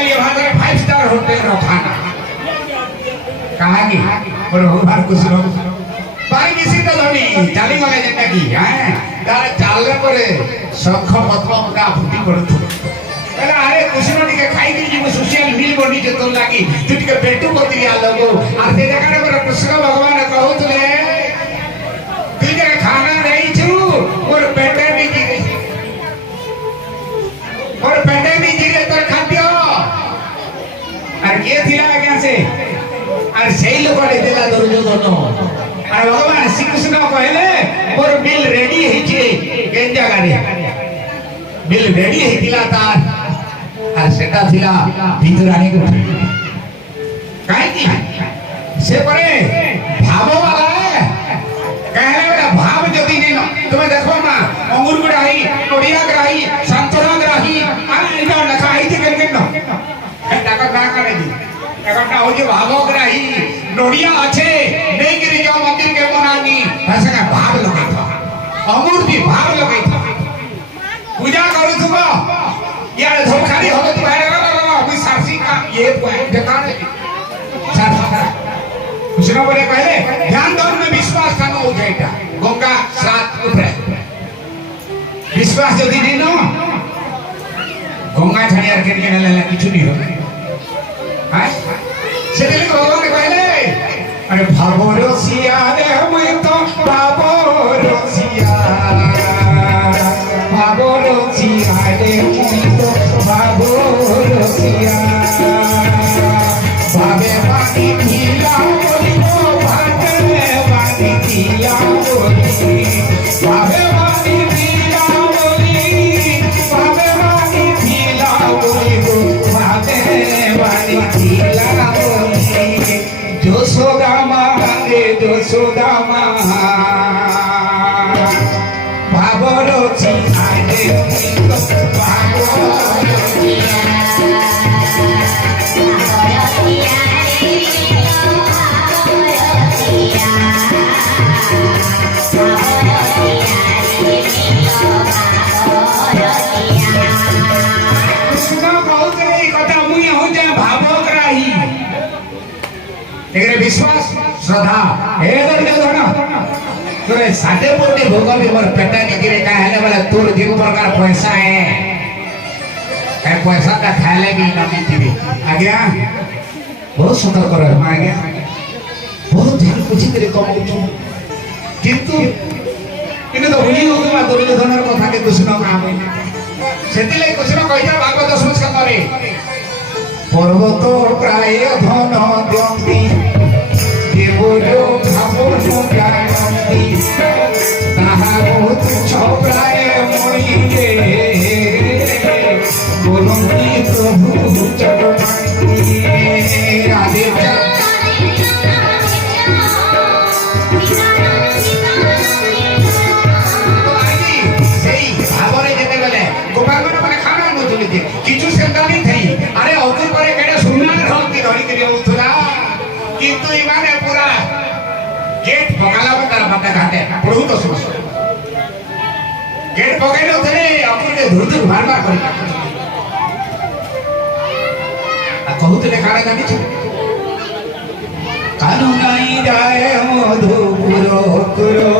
आजकल ये वहां 5 स्टार होटल रो खाना कहा की और बार कुछ लोग पानी मिसी तो धनी चाली वाले जटा की हैं तार चालले परे सख पत्र का फुटी पड़थु कहला अरे कुछ न टिके खाई के जीव सोशल मिल बनी जे तो लागी तू टिके पेटू पत्री आ लगो आ से जगह पर कृष्ण भगवान कहउतले तू जे खाना नहीं छु और पेटे भी गिरे और पेटे भी गिरे तो खाद्य और ये थिला क्या से और सही लोग रे देला दुर्योधन और भगवान श्री कृष्ण कहले मोर बिल रेडी है छे केन जगह रे बिल रेडी है थिला तार और सेटा थिला भीतरानी को काहे की से परे भाव वाला है कहले वाला भाव जदी नहीं तुम्हें देखो ना अंगूर ग्राही कोडिया ग्राही संतरा ग्राही अरे इधर लखाई थी केन न टाका ना करे दी একটা ওই ভাবগ্রাহী নড়িয়া আছে নেই গিরি যাও মন্দির কে বনানি ভাষা ভাব লগাই থা অমূর দি ভাব লগাই থা পূজা করু থুবা ইয়ার ধোখারি হবে তো বাইরে গলা অভি সারসি का ये ढकान सारा कुछ ना बोले पहले ध्यान दो में विश्वास करना हो जाएगा गंगा सात ऊपर विश्वास यदि नहीं ना गंगा छाड़ी यार के लेला कुछ नहीं हो हां सेले भगवान कहले अरे भावरसिया रे मैं तो भावरसिया रे मैं तो भावरसिया भावे बाकी खिला बोली तो भावे बाकी खिला बोली भावे बाकी खिला बोली भावे बाकी खिला बोली भावे बाकी खिला Josodama रे Josodama भावरची आले भावरची कृष्ण बहुत रे कथा मुई हो जा भावग्राही एकरे विश्वास श्रद्धा हे दुर्योधन तोरे साथे पोटे भोग भी मोर पेटा के गिरे का हेले वाला तोर जीव प्रकार पैसा है ए पैसा का खाले भी नहीं थी आज्ञा बहुत सतर्क रह आज्ञा बहुत ध्यान पूछी करे कम किंतु इने तो भूली हो गया दुर्योधन कथा के कृष्ण काम सेतिले कृष्ण कहिया भागवत दशम स्कंदरे पर्वत प्राय धन द्यंती देवो भावो जानती ताहारो तुच्छ प्राय मणिरे बोलंती प्रभु चक्रवर्ती राधे किछु सेंदानी थई अरे औतु करे केडे सुनार होती धरी के उठला किंतु इमाने पूरा गेट पकाला पर बता घाटे प्रभु तो सुन गेट पकाइलो थले अपुर के धुर मार मार करी आ कहूतले कारे जानी छ कानु नाई जाए मधुपुर कुरो